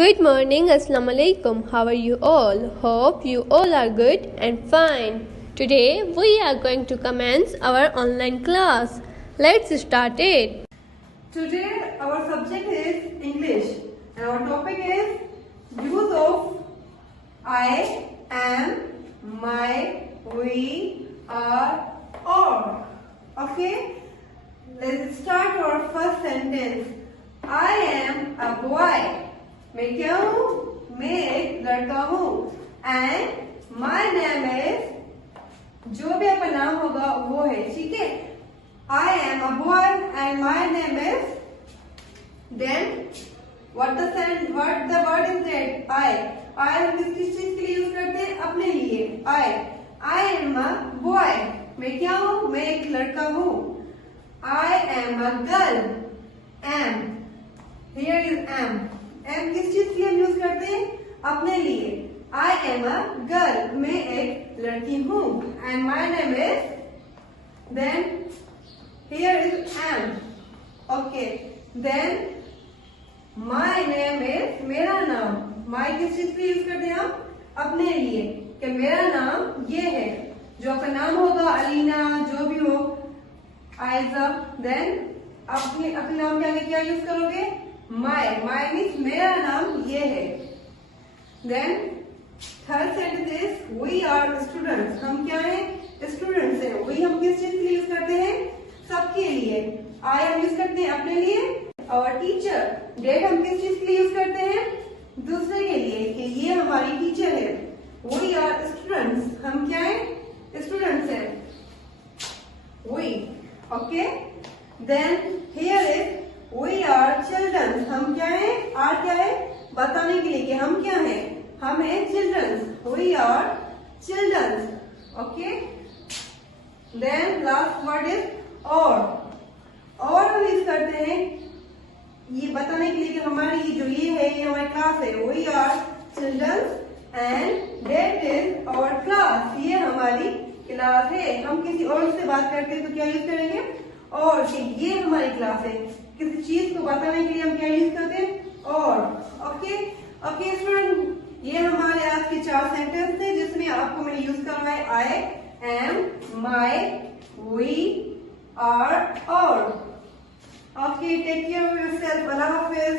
Good morning, Assalamu alaikum. How are you all? Hope you all are good and fine. Today we are going to commence our online class. Let's start it. Today our subject is English and our topic is use of I, am, my, we, are, or. Okay? Let's start our first sentence. I am a boy. मैं क्या हूँ? मैं एक लड़का हूँ and my name is, जो भी आपका नाम होगा वो है, ठीक है। I am a boy and my name is, then what the word is that? I हम किस चीज के लिए यूज करते हैं? अपने लिए। आई एम अ बॉय, मैं क्या हूँ? मैं एक लड़का हूँ। I am a girl, am, here is am. Am किस चीज के लिए हम यूज करते हैं? अपने लिए। आई एम अ गर्ल, मैं एक लड़की हूँ and my name is, then here is am. Okay, then my name is, मेरा नाम। माई किस चीज के लिए यूज करते हैं हम? अपने लिए, कि मेरा नाम ये है। जो आपका नाम होगा, अलीना, जो भी हो, आयजा, देन अपने नाम के आगे क्या यूज करोगे? माई मीन्स मेरा नाम ये है। Then third sentence is we are students, हम क्या हैं? स्टूडेंट्स हैं। वी हम किस चीज के लिए यूज करते हैं? सबके लिए। आई हम यूज करते हैं अपने लिए। और टीचर, डेट हम किस चीज के लिए यूज करते हैं? दूसरे के लिए, कि ये हमारी टीचर है। वी आर स्टूडेंट्स, हम क्या है? स्टूडेंट्स हैं। We, okay. Then here is we are childrens, हम क्या है? आर क्या है? बताने के लिए कि हम क्या है? हम है childrens. We are childrens, okay. Then last word is और हम यूज करते हैं ये बताने के लिए कि हमारी जो ये है, ये हमारी क्लास है। We are childrens and that is our class, ये हमारी क्लास है। हम किसी और से बात करते हैं तो क्या यूज करेंगे? और, कि ये हमारी क्लास है। किसी चीज को बताने के लिए हम क्या यूज करते हैं? और। ओके स्टूडेंट, ये हमारे आज के 4 सेंटेंस थे जिसमें आपको मैंने यूज करना है I am, my, we, are, और। Okay, take care of yourself. अल्लाह हाफिज।